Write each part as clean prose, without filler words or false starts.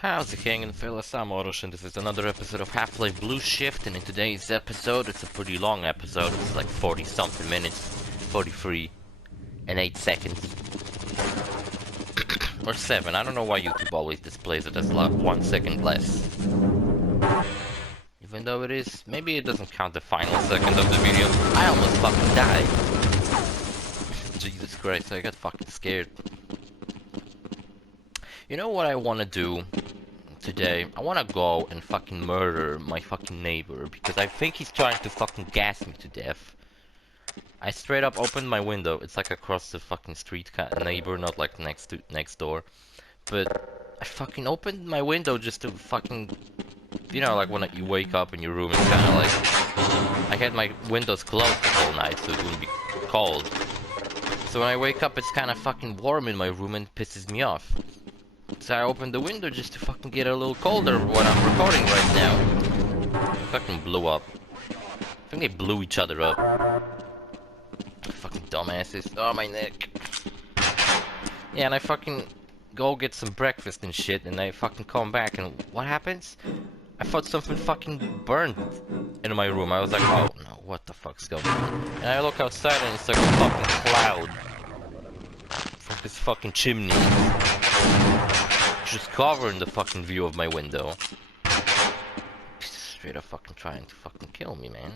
How's it hanging, fellas? I'm OrosZ, and this is another episode of Half-Life Blue Shift, and in today's episode, it's a pretty long episode. It's like 40-something minutes, 43 and 8 seconds. Or 7, I don't know why YouTube always displays it as like 1 second less. Even though it is, maybe it doesn't count the final second of the video. I almost fucking died. Jesus Christ, I got fucking scared. You know what I want to do today? I want to go and fucking murder my fucking neighbor because I think he's trying to fucking gas me to death. I straight up opened my window. It's like across the fucking street kind of neighbor, not like next door. But I fucking opened my window just to fucking, you know, like when you wake up in your room, it's kind of like I had my windows closed the whole night so it wouldn't be cold. So when I wake up, it's kind of fucking warm in my room and it pisses me off. So I opened the window just to fucking get a little colder when I'm recording right now. It fucking blew up. I think they blew each other up. Fucking dumbasses. Oh, my neck. Yeah, and I fucking go get some breakfast and shit, and I fucking come back, and what happens? I thought something fucking burned in my room. I was like, oh no, what the fuck's going on? And I look outside, and it's like a fucking cloud from this fucking chimney. Just covering the fucking view of my window. Straight up fucking trying to fucking kill me, man.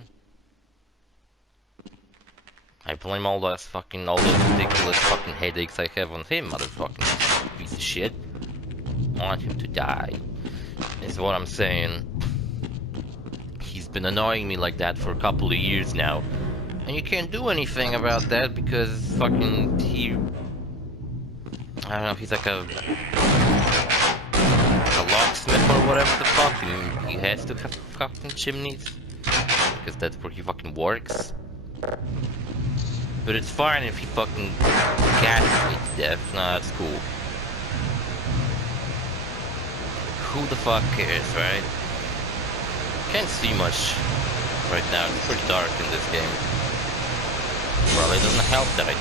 I blame all those ridiculous fucking headaches I have on him, motherfucking piece of shit. I want him to die, is what I'm saying. He's been annoying me like that for a couple of years now. And you can't do anything about that because fucking I don't know, he's like a locksmith or whatever the fuck, and he has to have fucking chimneys because that's where he fucking works. But it's fine if he fucking gases me to death. No, that's cool. Who the fuck cares, right? Can't see much right now. It's pretty dark in this game. Well, it doesn't help that I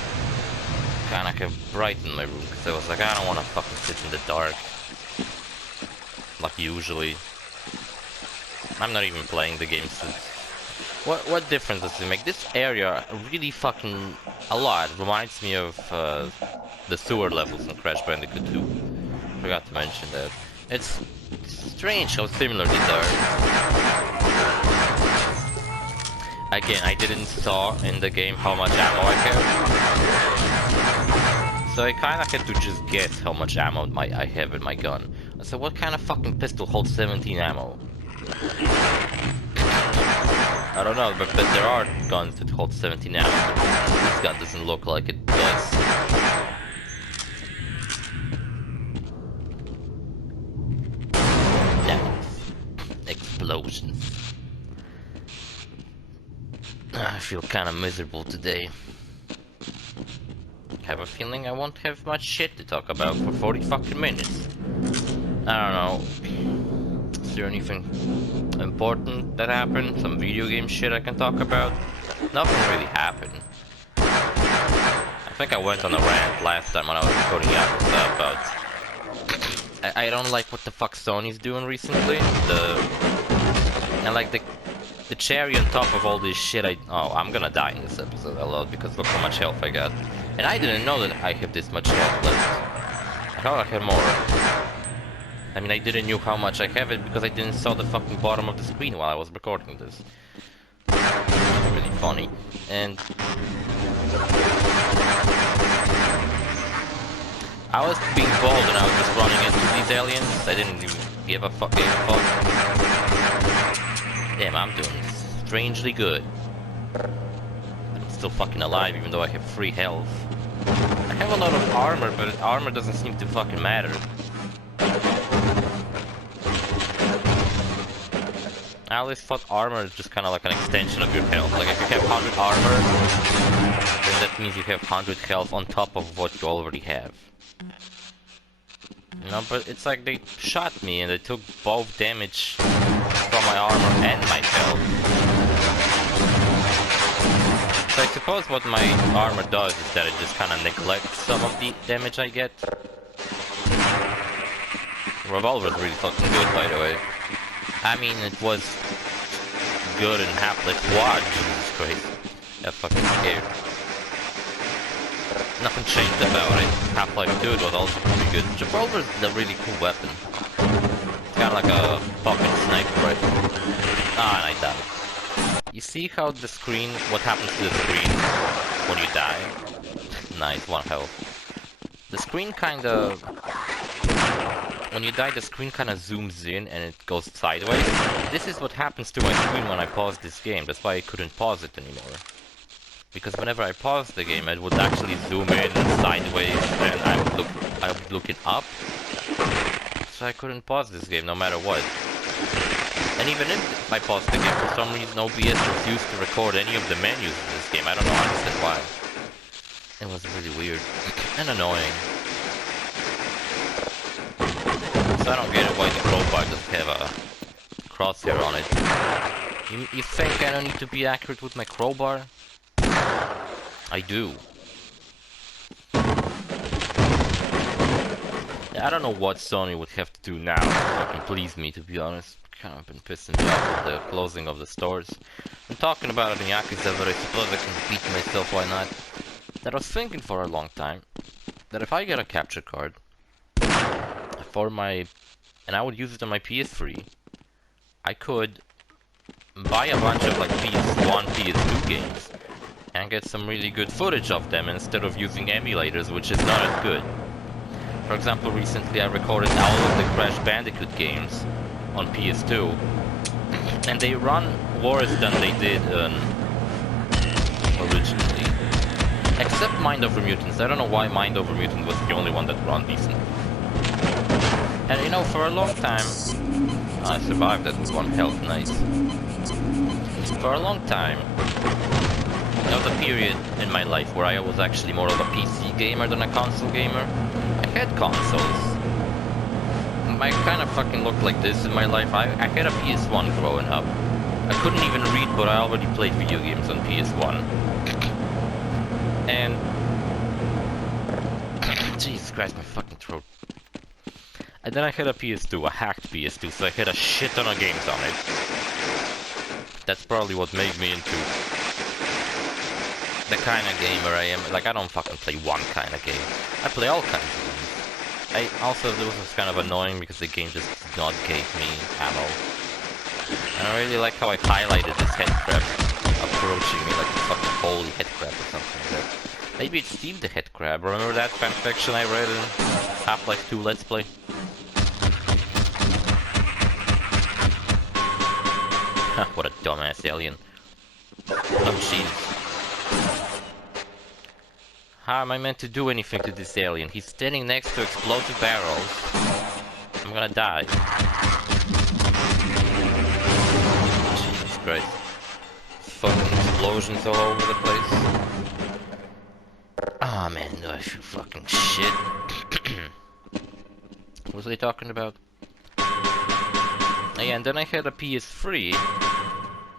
kinda have bright in my room because I was like, I don't want to fucking sit in the dark. Like usually. I'm not even playing the game since. What difference does it make? This area really fucking a lot reminds me of the sewer levels in Crash Bandicoot 2. Forgot to mention that. It's strange how similar these are. Again, I didn't saw in the game how much ammo I have. So I kinda had to just guess how much ammo I have in my gun. So what kind of fucking pistol holds 17 ammo? I don't know, but there are guns that hold 17 ammo. This gun doesn't look like it does. Nice. Explosions. I feel kinda miserable today. I have a feeling I won't have much shit to talk about for 40 fucking minutes. I don't know. Is there anything important that happened? Some video game shit I can talk about? Nothing really happened. I think I went on a rant last time when I was recording Yakuza about... I don't like what the fuck Sony's doing recently. And like the cherry on top of all this shit oh, I'm gonna die in this episode a lot because look how much health I got. And I didn't know that I have this much health left. I thought I had more. I mean, I didn't know how much I have it because I didn't saw the fucking bottom of the screen while I was recording this. It's really funny. And I was being bold and I was just running into these aliens. I didn't even give a fuck. Damn, I'm doing strangely good. I'm still fucking alive even though I have 3 health. I have a lot of armor, but armor doesn't seem to fucking matter. I always thought armor is just kind of like an extension of your health. Like if you have 100 armor, then that means you have 100 health on top of what you already have. You know, but it's like they shot me and they took both damage from my armor and my health. So I suppose what my armor does is that it just kind of neglects some of the damage I get. Revolver's really fucking good, by the way. I mean, it was good in Half-Life 1. Jesus Christ. That fucking scared. Nothing changed about it. Half-Life 2 was also pretty good. Revolver's a really cool weapon. It's kind of like a fucking sniper rifle. Ah, and I died. You see how the screen, what happens to the screen when you die? Nice, 1 health. The screen kinda... When you die, the screen kinda zooms in and it goes sideways. This is what happens to my screen when I pause this game. That's why I couldn't pause it anymore. Because whenever I paused the game, it would actually zoom in sideways and I would look it up. So I couldn't pause this game no matter what. And even if I paused the game, for some reason OBS refused to record any of the menus in this game. I don't understand why. It was really weird and annoying. So I don't get it why the crowbar doesn't have a crosshair on it. You think I don't need to be accurate with my crowbar? I do. Yeah, I don't know what Sony would have to do now to fucking please me, to be honest. Kind of been pissing me off with the closing of the stores. I'm talking about it in Yakuza, but I suppose I can beat myself, why not? That I was thinking for a long time, that if I get a capture card, for my... and I would use it on my PS3, I could buy a bunch of like PS1, PS2 games, and get some really good footage of them instead of using emulators, which is not as good. For example, recently I recorded all of the Crash Bandicoot games on PS2, and they run worse than they did originally. Except Mind Over Mutants. I don't know why Mind Over Mutants was the only one that ran decent. And you know, for a long time... I survived that with 1 health, nice. For a long time, there was a period in my life where I was actually more of a PC gamer than a console gamer. I had consoles. I kind of fucking looked like this in my life. I had a PS1 growing up. I couldn't even read, but I already played video games on PS1. And... Jesus Christ, my fucking throat. And then I had a PS2, a hacked PS2, so I had a shit ton of games on it. That's probably what made me into the kind of gamer I am. Like, I don't fucking play one kind of game. I play all kinds of games. This was kind of annoying because the game just did not give me ammo. And I really like how I highlighted this headcrab approaching me like a fucking holy headcrab or something like that. Maybe it's Steve the headcrab. Remember that fanfiction I read in Half-Life 2 Let's Play? What a dumbass alien. Oh jeez. How am I meant to do anything to this alien? He's standing next to explosive barrels. I'm gonna die. Jesus Christ. Fucking explosions all over the place. Ah, man, I feel fucking shit. What was I talking about? Yeah, and then I had a PS3.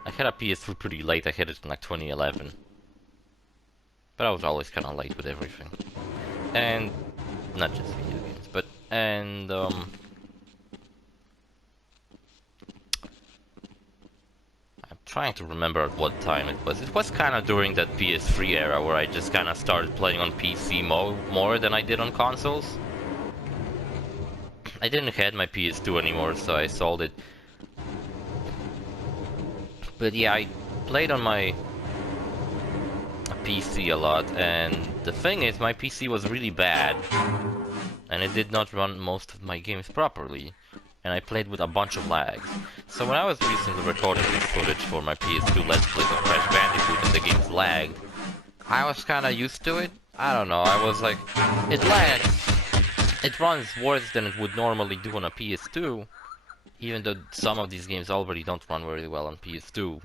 I had a PS3 pretty late. I had it in like 2011. But I was always kind of late with everything. And not just video games, but I'm trying to remember at what time it was. It was kind of during that PS3 era where I just kind of started playing on PC more than I did on consoles. I didn't have my PS2 anymore, so I sold it. But yeah, I played on my PC a lot, and the thing is, my PC was really bad, and it did not run most of my games properly, and I played with a bunch of lags. So when I was recently recording this footage for my PS2 Let's Play of Crash Bandicoot and the games lagged, I was kinda used to it. I don't know, I was like, it lags. It runs worse than it would normally do on a PS2, even though some of these games already don't run very well on PS2.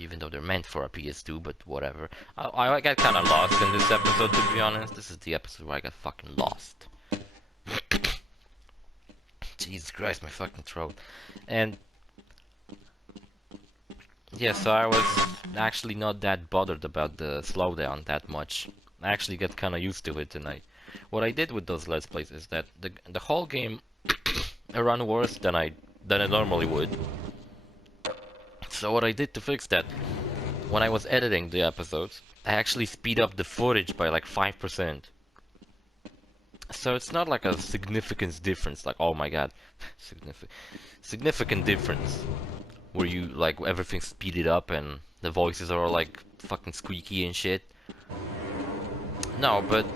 Even though they're meant for a PS2, but whatever. I got kinda lost in this episode, to be honest. This is the episode where I got fucking lost. Jesus Christ, my fucking throat. And... yeah, so I was actually not that bothered about the slowdown that much. I actually got kinda used to it, and what I did with those Let's Plays is that the whole game run worse than I normally would. So what I did to fix that, when I was editing the episodes, I actually speed up the footage by like 5%. So it's not like a significant difference, like, oh my god, significant difference, where you, like, everything's speeded up and the voices are all, like, fucking squeaky and shit. No, but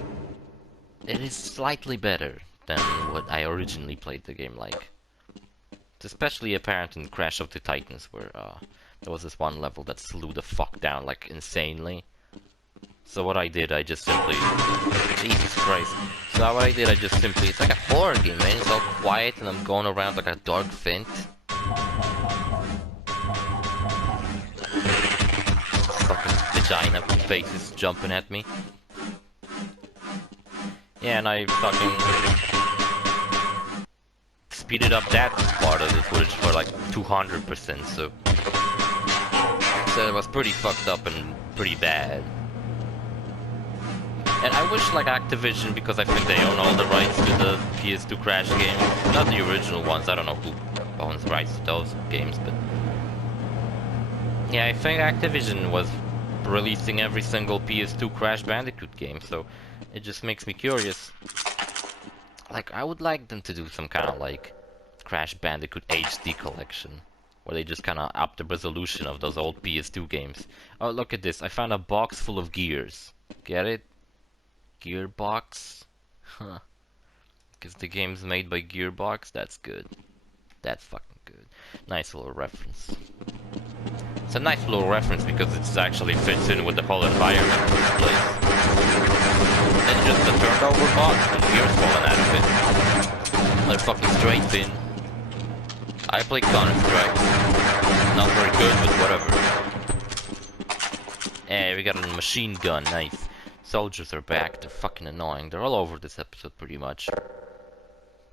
it is slightly better than what I originally played the game like. It's especially apparent in Crash of the Titans, where there was this one level that slew the fuck down, like, insanely. So what I did, I just simply... Jesus Christ. So what I did, I just simply... It's like a horror game, man. It's all quiet and I'm going around like a dark vent. Fucking vagina faces jumping at me. Yeah, and I fucking... speeded up that part of the footage for like 200%, so... So it was pretty fucked up and pretty bad. And I wish, like, Activision, because I think they own all the rights to the PS2 Crash games. Not the original ones, I don't know who owns rights to those games, but... Yeah, I think Activision was releasing every single PS2 Crash Bandicoot game, so it just makes me curious. Like, I would like them to do some kind of, like, Crash Bandicoot HD collection, where they just kind of up the resolution of those old PS2 games. Oh, look at this, I found a box full of gears. Get it? Gearbox? Huh. Because the game's made by Gearbox? That's good. That's fucking good. Nice little reference. It's a nice little reference because it actually fits in with the whole environment of this place. It's just a turned over box with gears falling out of it. They're fucking straight in. I play Counter-Strike. Not very good, but whatever. Hey, we got a machine gun, nice. Soldiers are back, they're fucking annoying. They're all over this episode pretty much.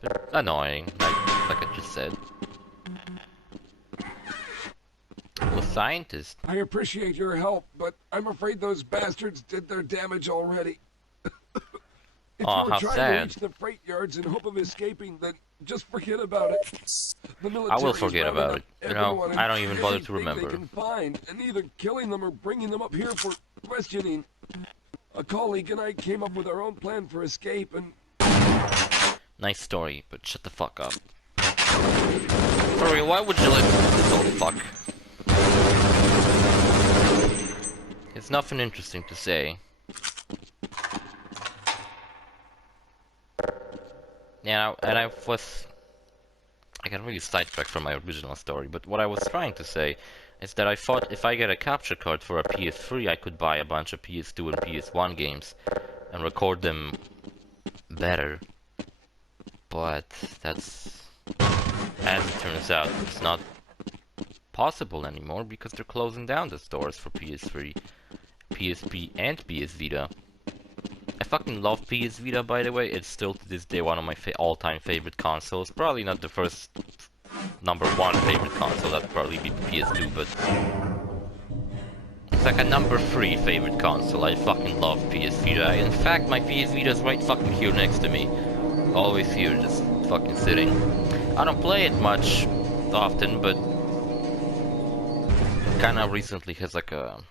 They're annoying, like I just said. The scientist. I appreciate your help, but I'm afraid those bastards did their damage already. If Oh, you how were trying sad. to reach the freight yards in hope of escaping, then just forget about it. The military I will is forget rounding about up it. You know, everyone I don't even and bother to anything remember. They can find, and either killing them or bringing them up here for questioning. A colleague and I came up with our own plan for escape, and Nice story, but shut the fuck up. For real, why would you let this old fuck? It's nothing interesting to say. Yeah, and I got really sidetracked from my original story, but what I was trying to say is that I thought if I get a capture card for a PS3, I could buy a bunch of PS2 and PS1 games and record them better. But that's, as it turns out, it's not possible anymore because they're closing down the stores for PS3, PSP, and PS Vita. I fucking love PS Vita, by the way. It's still to this day one of my all-time favorite consoles. Probably not the first #1 favorite console, that'd probably be PS2, but it's like a #3 favorite console. I fucking love PS Vita. In fact, my PS Vita's right fucking here next to me. Always here, just fucking sitting. I don't play it much often, but kinda recently has like a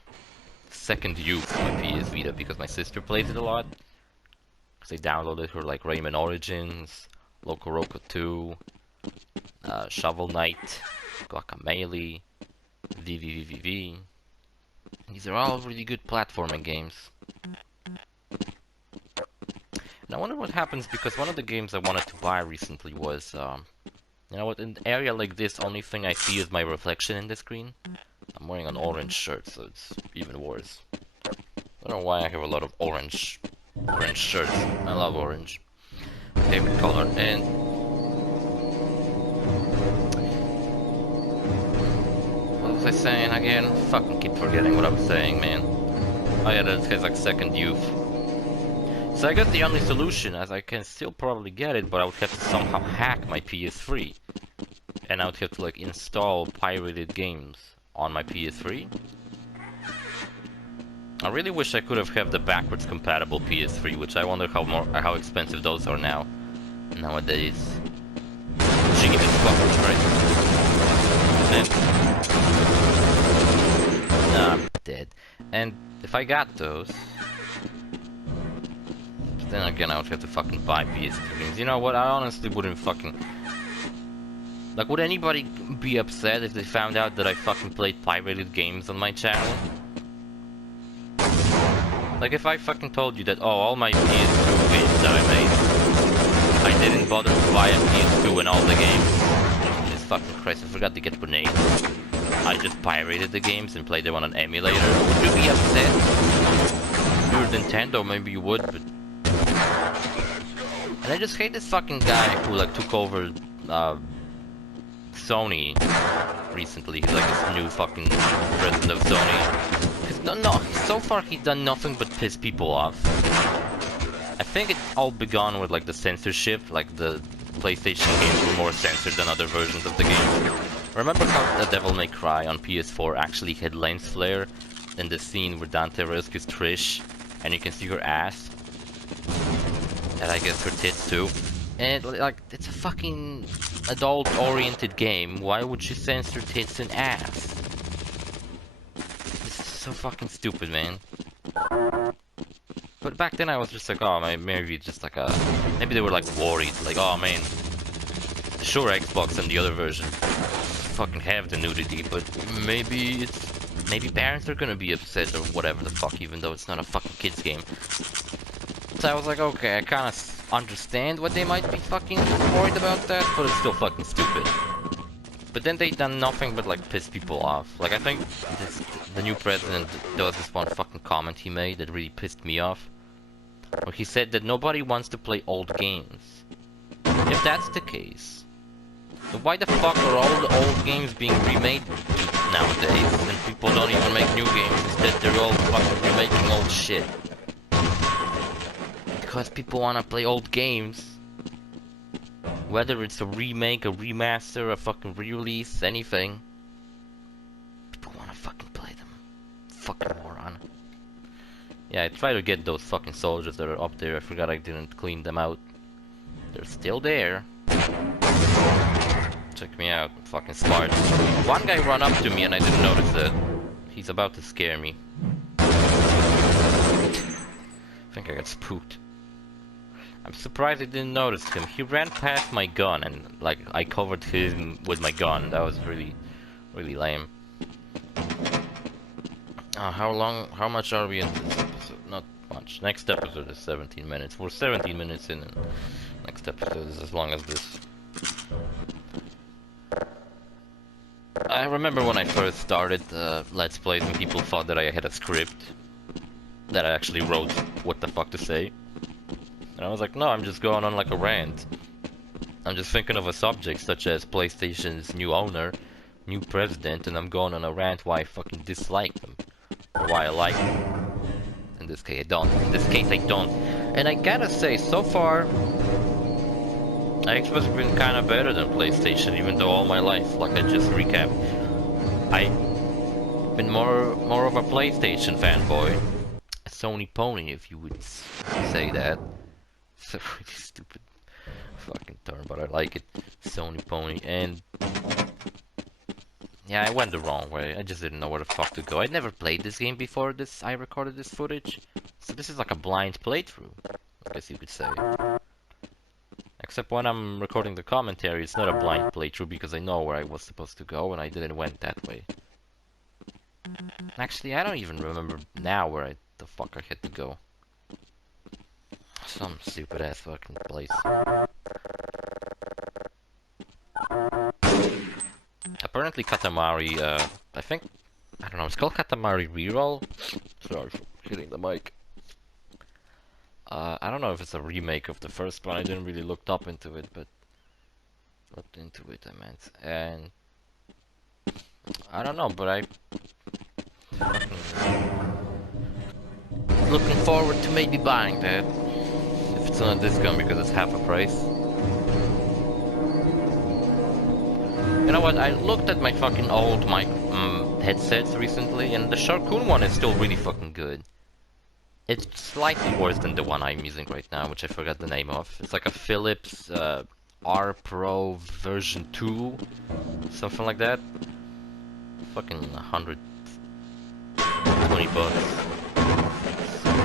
second youth my PS Vita because my sister plays it a lot. Cause I downloaded her like Rayman Origins, Loco Roco 2, Shovel Knight, Guacamelee, VVVVV. These are all really good platforming games. And I wonder what happens because one of the games I wanted to buy recently was, you know what, in an area like this, only thing I see is my reflection in the screen. I'm wearing an orange shirt, so it's even worse. I don't know why I have a lot of orange shirts. I love orange. Favorite color. And what was I saying again? Fucking keep forgetting what I was saying, man. Oh yeah, that has like second youth. So I got the only solution, as I can still probably get it, but I would have to somehow hack my PS3. And I would have to like install pirated games on my PS3. I really wish I could have the backwards compatible PS3, which I wonder how expensive those are nowadays. Jesus fucking Christ. And I'm dead. And if I got those, then again I would have to fucking buy PS2 games. You know what? I honestly wouldn't fucking... Like, would anybody be upset if they found out that I fucking played pirated games on my channel? Like, if I fucking told you that, oh, all my PS2 games that I made, I didn't bother to buy a PS2 and all the games. Jesus fucking Christ, I forgot to get grenades. I just pirated the games and played them on an emulator. Would you be upset? If you were Nintendo, maybe you would, but... And I just hate this fucking guy who, like, took over, Sony recently. He's like this new fucking president of Sony. So far he's done nothing but piss people off. I think it all began with like the censorship, like the PlayStation games were more censored than other versions of the game. Remember how The Devil May Cry on PS4 actually had lens flare in the scene where Dante rescues Trish and you can see her ass? And I guess her tits too. And like, it's a fucking adult-oriented game. Why would you censor tits and ass? This is so fucking stupid, man. But back then I was just like, oh, maybe it's just like a... Maybe they were like worried, like, oh man, sure Xbox and the other version fucking have the nudity, but maybe parents are gonna be upset or whatever the fuck, even though it's not a fucking kids game. So I was like, okay, I kinda understand what they might be fucking worried about that, but it's still fucking stupid. But then they done nothing but like piss people off. Like I think the new president, there was this one fucking comment he made that really pissed me off. Where he said that nobody wants to play old games. If that's the case, then why the fuck are all the old games being remade nowadays? And people don't even make new games, instead they're all fucking remaking old shit. Because people wanna play old games. Whether it's a remake, a remaster, a fucking re-release, anything. People wanna fucking play them. Fucking moron. Yeah, I tried to get those fucking soldiers that are up there. I forgot I didn't clean them out. They're still there. Check me out, I'm fucking smart. One guy ran up to me and I didn't notice it. He's about to scare me. I think I got spooked. I'm surprised I didn't notice him. He ran past my gun and like I covered him with my gun. That was really lame. How much are we in this episode? Not much. Next episode is 17 minutes. We're 17 minutes in and next episode is as long as this. I remember when I first started Let's Plays and people thought that I had a script. That I actually wrote what the fuck to say. And I was like, no, I'm just going on like a rant. I'm just thinking of a subject such as PlayStation's new owner, new president, and I'm going on a rant why I fucking dislike them. Or why I like them. In this case I don't. And I gotta say, so far, Xbox has been kinda better than PlayStation, even though all my life, like I just recapped, I've been more of a PlayStation fanboy. A Sony pony, if you would say that. It's a really stupid fucking term, but I like it. Sony pony. And yeah, I went the wrong way. I just didn't know where the fuck to go. I'd never played this game before I recorded this footage. So this is like a blind playthrough, I guess you could say. Except when I'm recording the commentary, it's not a blind playthrough because I know where I was supposed to go and I didn't went that way. Actually, I don't even remember now where the fuck I had to go. Some stupid ass fucking place. Apparently Katamari, I think, I don't know, it's called Katamari Reroll? Sorry for hitting the mic. I don't know if it's a remake of the first one, I didn't really look up into it, but... Looked into it, I meant. And... I don't know, but looking forward to maybe buying that. If it's on a discount because it's half a price. You know what, I looked at my fucking old headsets recently, and the Sharkoon one is still really fucking good. It's slightly worse than the one I'm using right now, which I forgot the name of. It's like a Philips R Pro version 2, something like that. Fucking 120 bucks.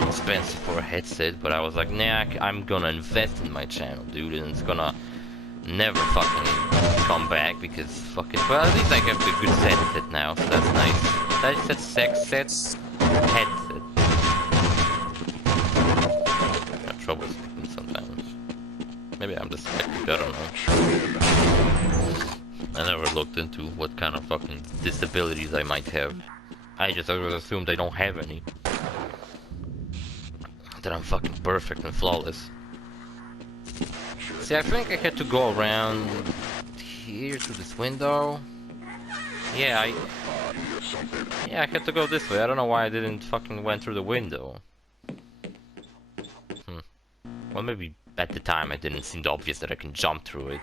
It's expensive for a headset, but I was like, nah, I'm gonna invest in my channel, dude, and it's gonna never fucking come back because fucking. Well, at least I have a good headset now, so that's nice. That's sex sets headset. I have trouble speaking sometimes. Maybe I'm dyslexic, I don't know. I never looked into what kind of fucking disabilities I might have. I just always assumed I don't have any. That I'm fucking perfect and flawless. See, I think I had to go around here to this window. Yeah, I had to go this way. I don't know why I didn't fucking went through the window. Well, maybe at the time it didn't seem obvious that I can jump through it.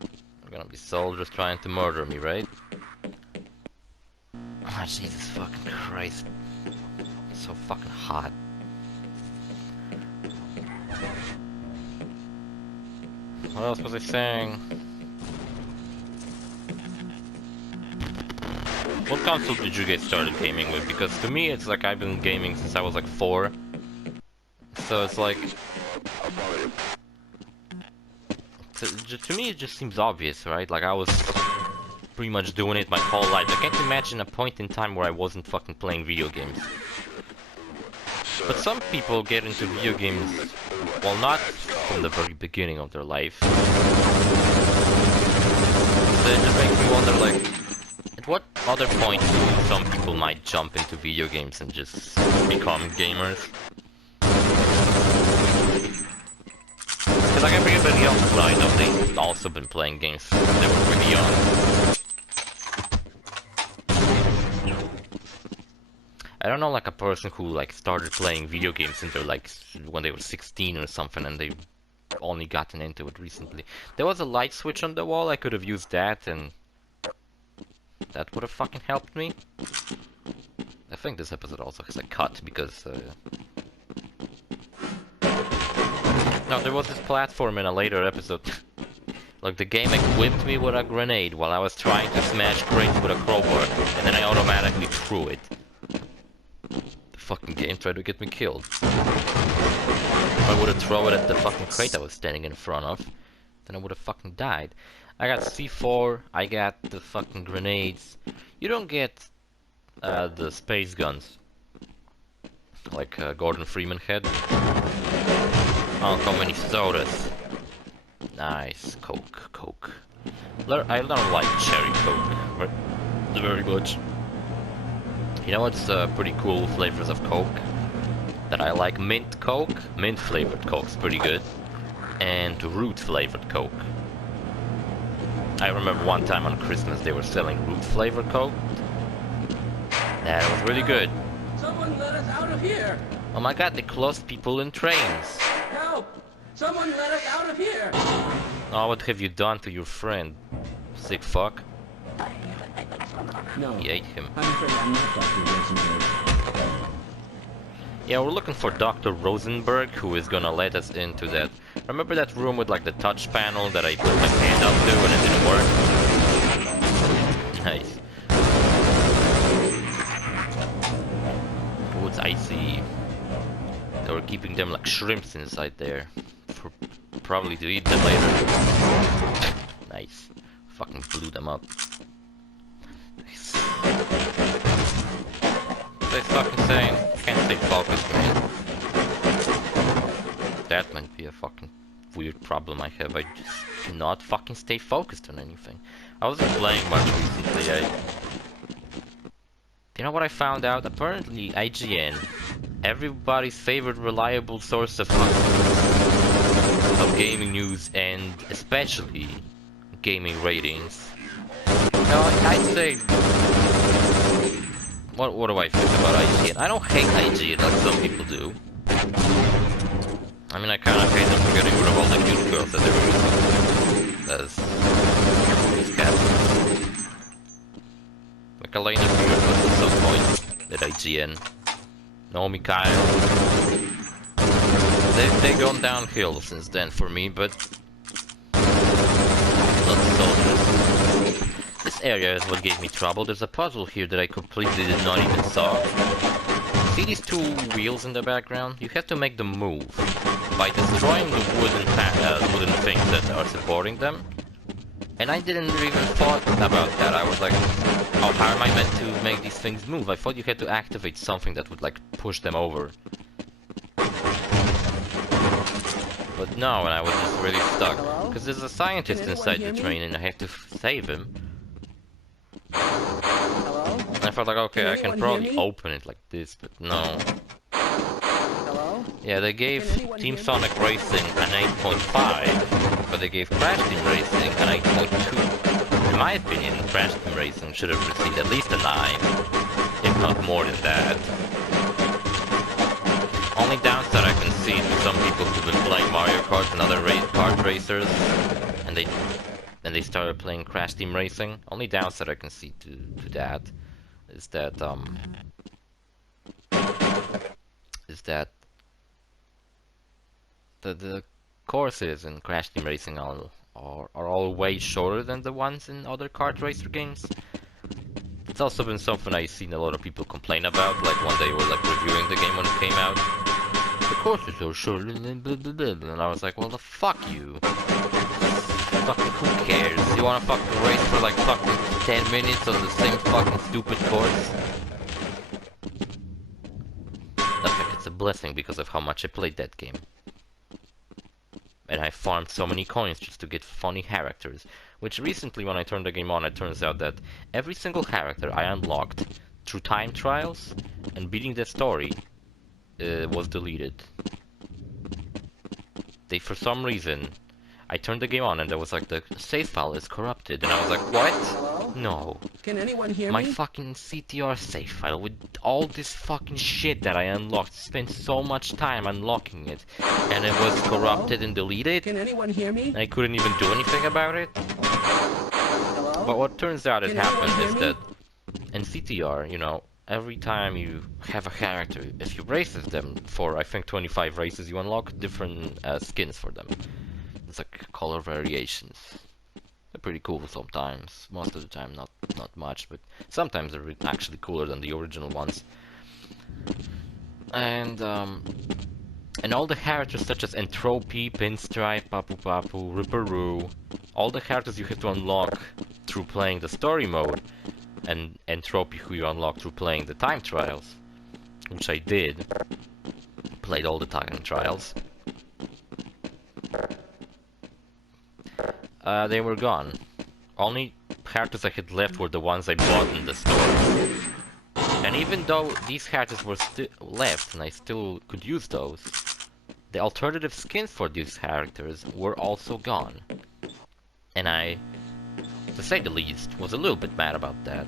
They're gonna be soldiers trying to murder me, right? Oh, Jesus fucking Christ. It's so fucking hot. What else was I saying? What console did you get started gaming with? Because to me it's like I've been gaming since I was like 4. So it's like... To me it just seems obvious, right? Like I was pretty much doing it my whole life. I can't imagine a point in time where I wasn't fucking playing video games. But some people get into video games, well, not from the very beginning of their life. So it just makes me wonder, like, at what other point do some people might jump into video games and just become gamers? Because like everybody else that I know, they've also been playing games since they were really young. I don't know, like a person who like started playing video games in their like when they were 16 or something, and they've only gotten into it recently. There was a light switch on the wall. I could have used that, and that would have fucking helped me. I think this episode also has a cut because no, there was this platform in a later episode. Like the game equipped me with a grenade while I was trying to smash crates with a crowbar, and then I automatically threw it. Fucking game tried to get me killed. If I would have thrown it at the fucking crate I was standing in front of, then I would have fucking died. I got C4, I got the fucking grenades. You don't get the space guns like Gordon Freeman had. Oh, how many sodas? Nice, Coke. I don't like cherry Coke, but very much. You know what's pretty cool flavors of Coke that I like? Mint Coke. Mint flavored Coke's pretty good. And root flavored Coke. I remember one time on Christmas they were selling root flavored Coke. That was really good. Someone let us out of here! Oh my god, they closed people in trains. Help! Someone let us out of here! Oh, what have you done to your friend? Sick fuck. No, He ate him. I'm afraid I'm not Dr. Rosenberg. Yeah, we're looking for Dr. Rosenberg, who is gonna let us into that. Remember that room with like the touch panel that I put my hand up to and it didn't work? Nice. What's icy? They were keeping them like shrimps inside there. For probably to eat them later. Nice. Fucking blew them up. Nice. What I fucking saying? I can't stay focused, man. That might be a fucking weird problem I have. I just cannot fucking stay focused on anything. I wasn't playing much recently. You know what I found out? Apparently IGN, everybody's favorite reliable source of gaming news and especially gaming ratings. No, I'd say... What do I think about IGN? I don't hate IGN like some people do. I mean, I kind of hate them for getting rid of all the cute girls that they were using. That's... Like Elena Beard was at some point at IGN. Naomi Kyle. They've gone downhill since then for me, but not so. This area is what gave me trouble. There's a puzzle here that I completely did not even saw. See these two wheels in the background? You have to make them move by destroying the wooden things that are supporting them. And I didn't even thought about that. I was like, oh, how am I meant to make these things move? I thought you had to activate something that would like push them over. But no, and I was just really stuck. Because there's a scientist inside the train and I have to save him. Hello? And I felt like, okay, I can probably open it like this, but no. Hello? Yeah, they gave Team Sonic Racing an 8.5, but they gave Crash Team Racing an 8.2. In my opinion, Crash Team Racing should have received at least a 9, if not more than that. Only downside I can see to some people who've been playing Mario Kart and other kart racers, and they started playing Crash Team Racing. Only downside I can see to that is that the courses in Crash Team Racing are all way shorter than the ones in other kart racer games. It's also been something I've seen a lot of people complain about, like when they were like reviewing the game when it came out. The courses are short, and I was like, well, the fuck you. Fucking who cares? You wanna fucking race for like fucking 10 minutes on the same fucking stupid course? I think it's a blessing because of how much I played that game. And I farmed so many coins just to get funny characters. Which recently when I turned the game on, it turns out that every single character I unlocked through time trials and beating the story was deleted. They, for some reason, I turned the game on and there was like the save file is corrupted and I was like, what? Hello? No. Can anyone hear My me? fucking CTR save file with all this fucking shit that I unlocked, spent so much time unlocking it, and it was corrupted and deleted. Can anyone hear me? And I couldn't even do anything about it. Hello? But what turns out it Can anyone happened hear is me? that in CTR, you know, every time you have a character, if you races them for I think 25 races, you unlock different skins for them. It's like color variations. They're pretty cool sometimes. Most of the time, not much, but sometimes they're actually cooler than the original ones. And all the characters such as Entropy, Pinstripe, Papu Papu, Ripperoo, all the characters you have to unlock through playing the story mode, and Entropy who you unlock through playing the time trials, which I did. Played all the time trials. They were gone. Only characters I had left were the ones I bought in the store. And even though these characters were still left and I still could use those, the alternative skins for these characters were also gone. And I, to say the least, was a little bit mad about that.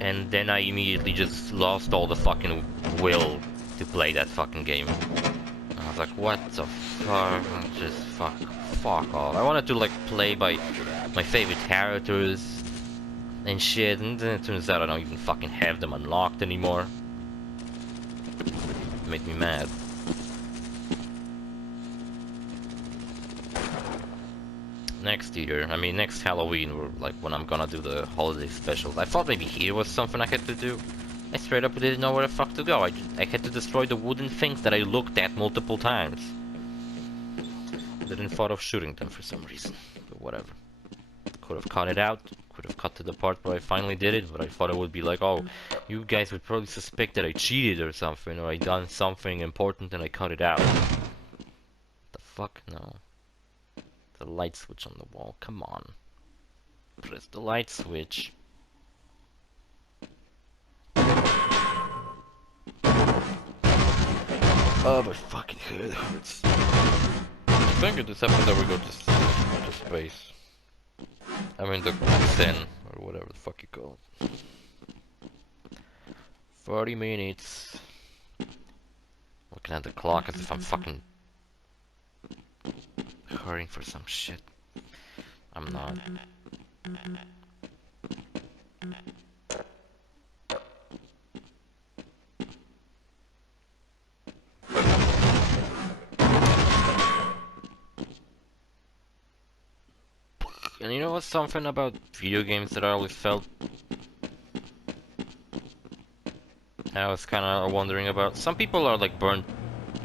And then I immediately just lost all the fucking will to play that fucking game. I was like, what the fuck? Just fuck off. I wanted to like play by my favorite characters and shit, and then it turns out I don't even fucking have them unlocked anymore. It made me mad. Next year, I mean next Halloween, or like when I'm gonna do the holiday specials. I thought maybe here was something I had to do. I straight up didn't know where the fuck to go. I had to destroy the wooden things that I looked at multiple times. Didn't thought of shooting them for some reason, but whatever. Could have cut it out, could have cut to the part where I finally did it, but I thought it would be like, oh, you guys would probably suspect that I cheated or something, or I done something important and I cut it out. The fuck? No. The light switch on the wall, come on. Press the light switch. Oh, my fucking head hurts. I think in this episode we go to space. I mean the Zen, or whatever the fuck you call it. 40 minutes. Looking at the clock as if I'm fucking hurrying for some shit. I'm not. And you know what's something about video games that I always felt I was kind of wondering about? Some people are like burnt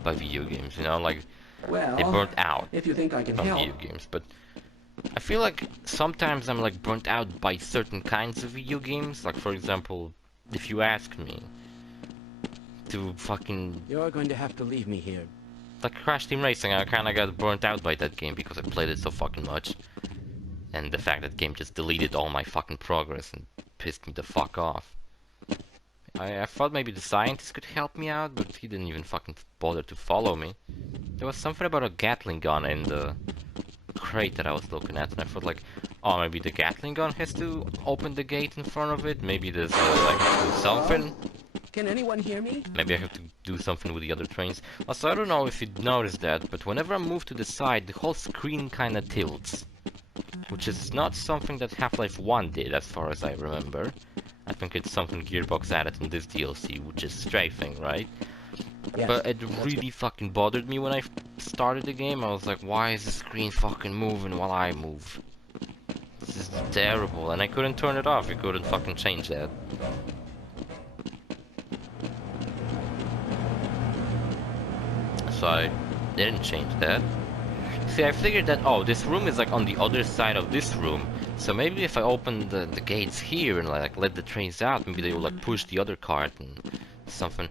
by video games, you know, like they Well, burnt out if you think I can from help. video games, but I feel like sometimes I'm like burnt out by certain kinds of video games. Like for example, if you ask me to fucking You're going to have to leave me here. like Crash Team Racing, I kind of got burnt out by that game because I played it so fucking much, and the fact that game just deleted all my fucking progress and pissed me the fuck off. I thought maybe the scientist could help me out, but he didn't even fucking bother to follow me. There was something about a Gatling gun in the crate that I was looking at, and I thought like, oh, maybe the Gatling gun has to open the gate in front of it. Maybe there's like do something. Can anyone hear me? Maybe I have to do something with the other trains. Also, I don't know if you noticed that, but whenever I move to the side, the whole screen kind of tilts, which is not something that Half-Life 1 did, as far as I remember. I think it's something Gearbox added in this DLC, which is strafing, right? Yes, But it that's really fucking bothered me when I started the game. I was like, why is the screen fucking moving while I move? This is terrible, and I couldn't turn it off. You couldn't fucking change that. So I didn't change that. See, I figured that, oh, this room is like on the other side of this room. So maybe if I open the gates here and like let the trains out, maybe they will like push the other cart and something.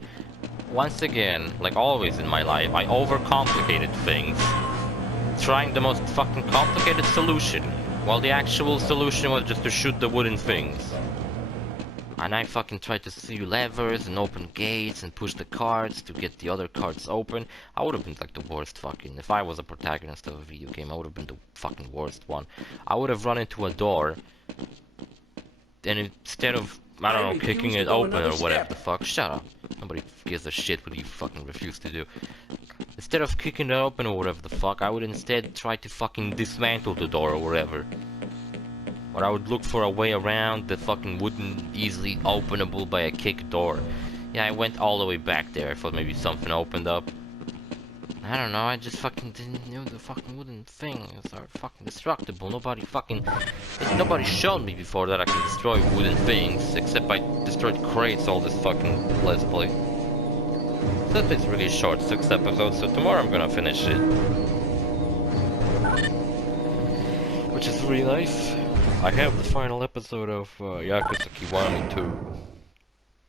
Once again, like always in my life, I overcomplicated things, trying the most fucking complicated solution, while the actual solution was just to shoot the wooden things. And I fucking tried to see levers and open gates and push the carts to get the other carts open. I would have been like the worst fucking... If I was a protagonist of a video game, I would have been the fucking worst one. I would have run into a door, and instead of, I don't know, kicking it open or whatever the fuck... Shut up. Nobody gives a shit what you fucking refuse to do. Instead of kicking it open or whatever the fuck, I would instead try to fucking dismantle the door or whatever. Or I would look for a way around the fucking wooden, easily openable by a kick door. Yeah, I went all the way back there. I thought maybe something opened up. I don't know, I just fucking didn't know the fucking wooden things are fucking destructible. Nobody showed me before that I can destroy wooden things, except I destroyed crates all this fucking let's play. So it's really short, 6 episodes, so tomorrow I'm gonna finish it. Which is really nice. I have the final episode of Yakuza Kiwami 2,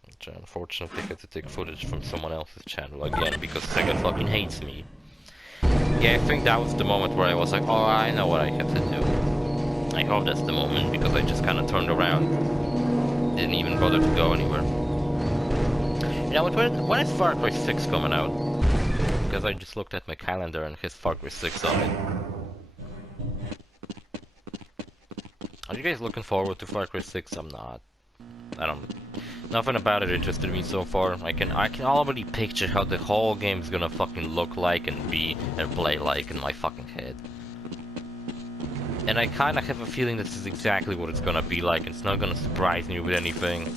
which I unfortunately had to take footage from someone else's channel again because Sega fucking hates me. Yeah, I think that was the moment where I was like, oh, I know what I have to do. I hope that's the moment because I just kind of turned around, didn't even bother to go anywhere. You know, when is Far Cry 6 coming out? Because I just looked at my calendar and it has Far Cry 6 on it. Are you guys looking forward to Far Cry 6? I'm not. Nothing about it interested me so far. I can already picture how the whole game is gonna fucking look like and be and play like in my fucking head. And I kinda have a feeling this is exactly what it's gonna be like. It's not gonna surprise me with anything.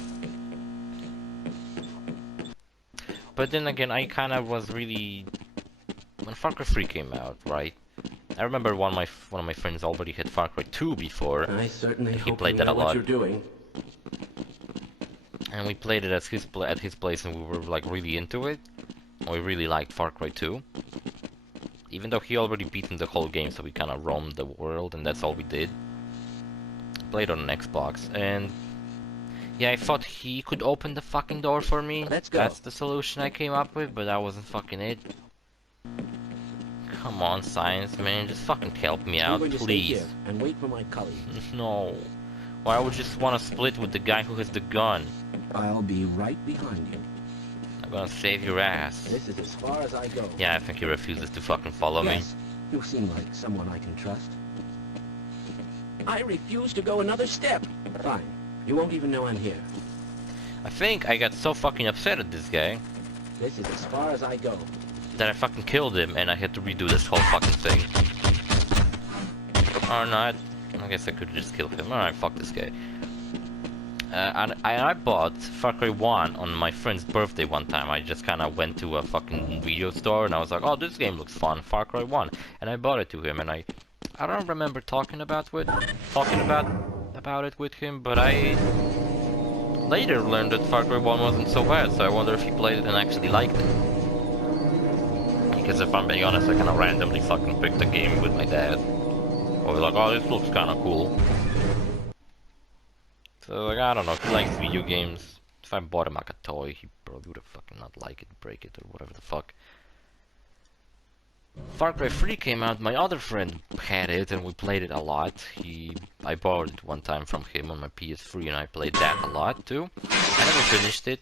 But then again, I kinda was really... When Far Cry 3 came out, right? I remember one of my friends already had Far Cry 2 before. I certainly He hope played you that know a what lot. you're doing. And we played it at his place, and we were like really into it. We really liked Far Cry 2. Even though he already beaten the whole game, so we kind of roamed the world, and that's all we did. Played on an Xbox, and yeah, I thought he could open the fucking door for me. Let's go. That's the solution I came up with, but that wasn't fucking it. Come on, science man, just fucking help me I'm out, going to stay please. here and wait for my colleague. No. Why would you just want to split with the guy who has the gun? I'll be right behind you. I'm gonna save your ass. This is as far as I go. Yeah, I think he refuses to fucking follow me. Yes, you seem like someone I can trust. I refuse to go another step. Fine. You won't even know I'm here. I think I got so fucking upset at this guy This is as far as I go. that I fucking killed him and I had to redo this whole fucking thing. Or not. I guess I could just kill him. Alright, fuck this guy. And I bought Far Cry 1 on my friend's birthday one time. I just kind of went to a fucking video store and I was like, oh, this game looks fun, Far Cry 1. And I bought it to him and I I don't remember talking about it with him, but I later learned that Far Cry 1 wasn't so bad, so I wonder if he played it and actually liked it. Because if I'm being honest, I kinda randomly fucking picked a game with my dad. I was like, oh, this looks kinda cool. So, like, I don't know, if he likes video games. If I bought him like a toy, he probably would have fucking not like it, break it, or whatever the fuck. Far Cry 3 came out, my other friend had it, and we played it a lot. I borrowed it one time from him on my PS3, and I played that a lot, too. I never finished it.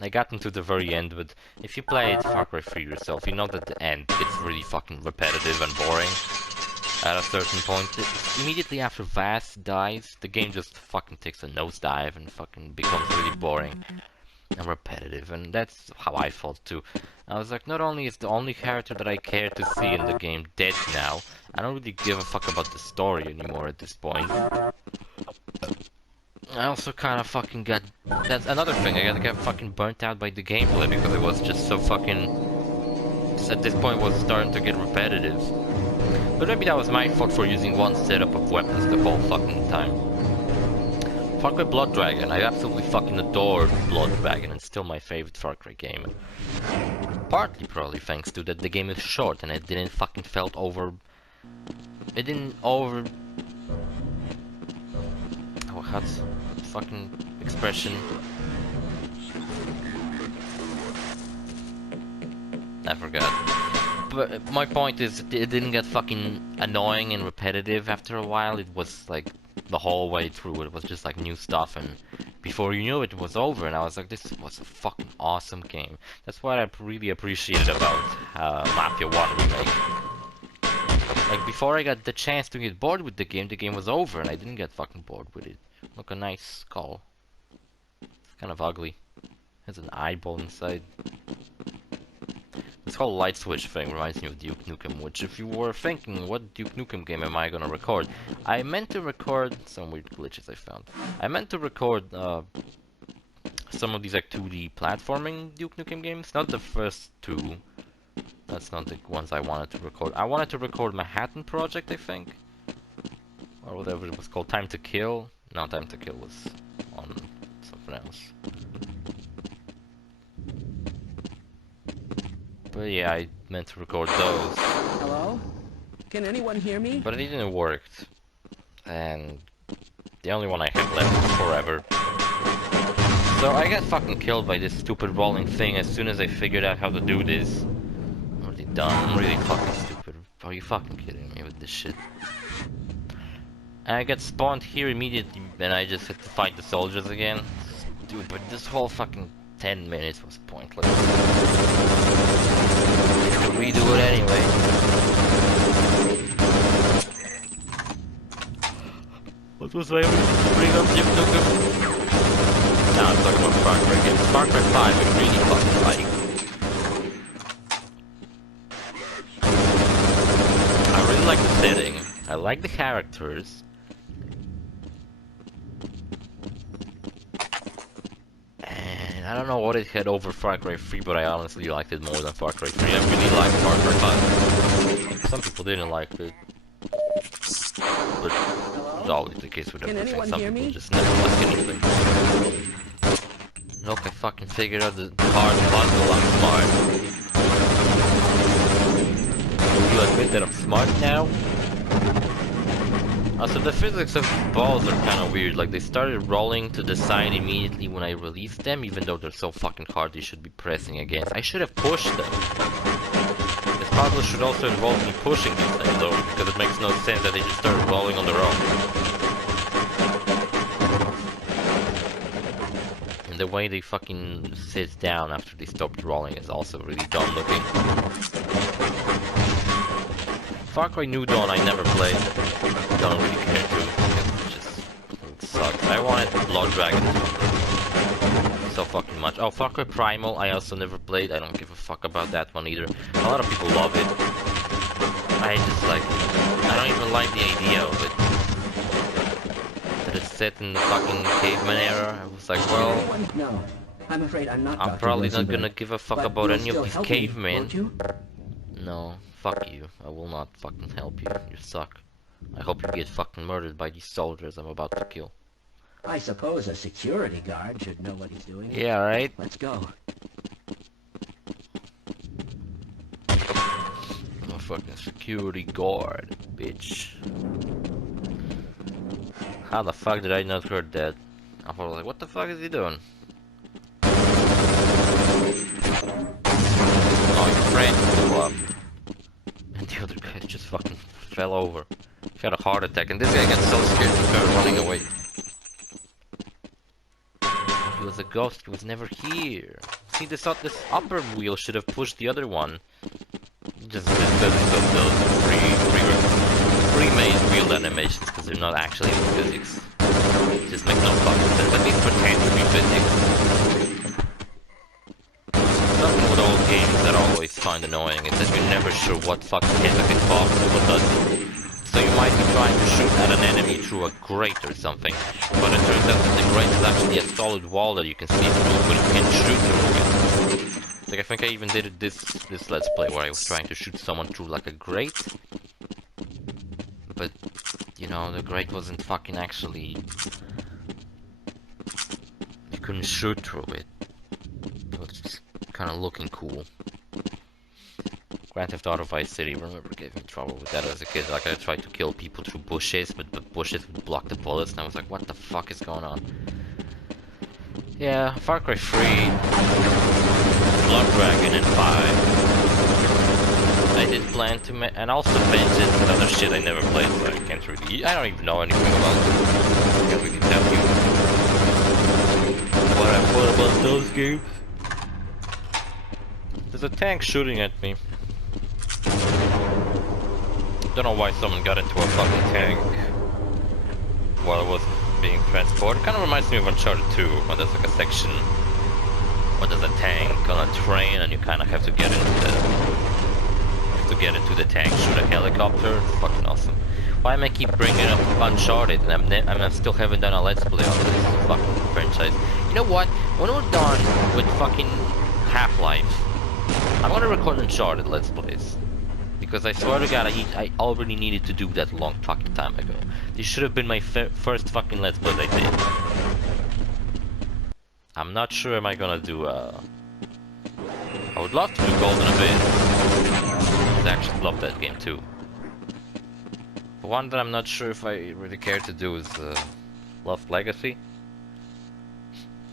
I got into the very end, but if you play Far Cry 3 yourself, you know that the end gets really fucking repetitive and boring. At a certain point, immediately after Vass dies, the game just fucking takes a nosedive and fucking becomes really boring and repetitive, and that's how I felt too. I was like, not only is the only character that I care to see in the game dead now, I don't really give a fuck about the story anymore at this point. I also kind of fucking got... That's another thing, I got fucking burnt out by the gameplay because it was just so fucking... At this point it was starting to get repetitive. But maybe that was my fault for using one setup of weapons the whole fucking time. Far Cry Blood Dragon, I absolutely fucking adore Blood Dragon, it's still my favorite Far Cry game. Partly probably thanks to that the game is short and it didn't fucking felt over... It didn't over... Oh, what's fucking expression? I forgot. But my point is, it didn't get fucking annoying and repetitive after a while. It was like the whole way through. It was just like new stuff, and before you knew it, it was over. And I was like, this was a fucking awesome game. That's what I really appreciated about Mafia 1 remake. Like before I got the chance to get bored with the game was over, and I didn't get fucking bored with it. Look, a nice skull. It's kind of ugly. Has an eyeball inside. This whole light switch thing reminds me of Duke Nukem, which if you were thinking, what Duke Nukem game am I gonna record? I meant to record some weird glitches I found. I meant to record some of these like 2D platforming Duke Nukem games, not the first two. That's not the ones I wanted to record. I wanted to record Manhattan Project, I think. Or whatever it was called, Time to Kill. No, Time to Kill was on something else. But yeah, I meant to record those. Hello? Can anyone hear me? But it didn't work. And the only one I have left is Forever. So I got fucking killed by this stupid rolling thing as soon as I figured out how to do this. I'm really dumb. I'm really fucking stupid. Are you fucking kidding me with this shit? And I got spawned here immediately and I just had to fight the soldiers again. Dude, but this whole fucking 10 minutes was pointless. To redo it anyway. What was I bring up Duke Nukem? Now I'm talking about Far Cry games. Far Cry 5 I really fucking like. I really like the setting. I like the characters. I don't know what it had over Far Cry 3, but I honestly liked it more than Far Cry 3. I really liked Far Cry 5. Some people didn't like it. But it's always the case with everything. Some people just never like anything. Look, I fucking figured out the hard puzzle. I'm smart. Will you admit that I'm smart now? Also, the physics of balls are kind of weird, like they started rolling to the side immediately when I released them, even though they're so fucking hard they should be pressing against. I should have pushed them. This puzzle should also involve me pushing these things though, because it makes no sense that they just started rolling on their own. And the way they fucking sit down after they stopped rolling is also really dumb looking. Far Cry New Dawn I never played. Don't really care to. It just sucks. I wanted Blood Dragon so fucking much. Oh, Far Cry Primal I also never played. I don't give a fuck about that one either. A lot of people love it. I just like... I don't even like the idea of it. That it's set in the fucking caveman era. I was like, well... No, I'm afraid I'm not. I'm probably not gonna give a fuck about any of these cavemen. No. fuck you. I will not fucking help you. You suck. I hope you get fucking murdered by these soldiers I'm about to kill. I suppose a security guard should know what he's doing. Yeah, right? Let's go. I'm a fucking security guard, bitch. How the fuck did I not heard that? I was like, what the fuck is he doing? Oh, your friend blew up. And the other guy just fucking fell over. He had a heart attack, and this guy got so scared he started running away. He was a ghost, he was never here. See, this upper wheel should have pushed the other one. Just because of those pre-made wheel animations, because they're not actually in physics. It just makes no fucking sense. At least pretend to be physics. Something with old games that I always find annoying is that you're never sure what fucking hits a hitbox or what doesn't. So you might be trying to shoot at an enemy through a grate or something, but it turns out that the grate is actually a solid wall that you can see through, but you can't shoot through it. Like, I think I even did it this Let's Play where I was trying to shoot someone through like a grate. But, you know, the grate wasn't fucking actually... You couldn't shoot through it. It was just kind of looking cool. Grand Theft Auto Vice City, remember, gave me trouble with that as a kid. Like, I tried to kill people through bushes, but the bushes would block the bullets, and I was like, what the fuck is going on? Yeah, Far Cry 3, Blood Dragon, and 5. I did plan to and also Vengeance and other shit I never played, so I can't really... I don't even know anything about it. I can't really tell you what I thought about those games. There's a tank shooting at me. Don't know why someone got into a fucking tank while it was being transported. Kind of reminds me of Uncharted 2, where there's like a section where there's a tank on a train and you kind of have to get into the tank, shoot a helicopter. It's fucking awesome. Why am I keep bringing up Uncharted and I still haven't done a Let's Play on this fucking franchise? You know what? When we're done with fucking Half-Life, I'm gonna record Uncharted Let's Plays. Because I swear to God, I already needed to do that a long fucking time ago. This should have been my first fucking Let's Play I did. I'm not sure am I gonna do I would love to do Golden Abyss. I actually love that game too. The one that I'm not sure if I really care to do is Lost Legacy.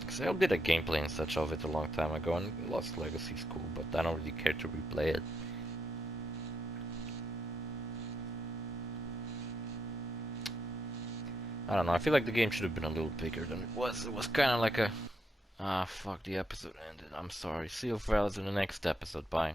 Because I did a gameplay and such of it a long time ago, and Lost Legacy is cool, but I don't really care to replay it. I don't know, I feel like the game should have been a little bigger than it was. It was kind of like a... Ah, fuck, the episode ended. I'm sorry. See you fellas in the next episode. Bye.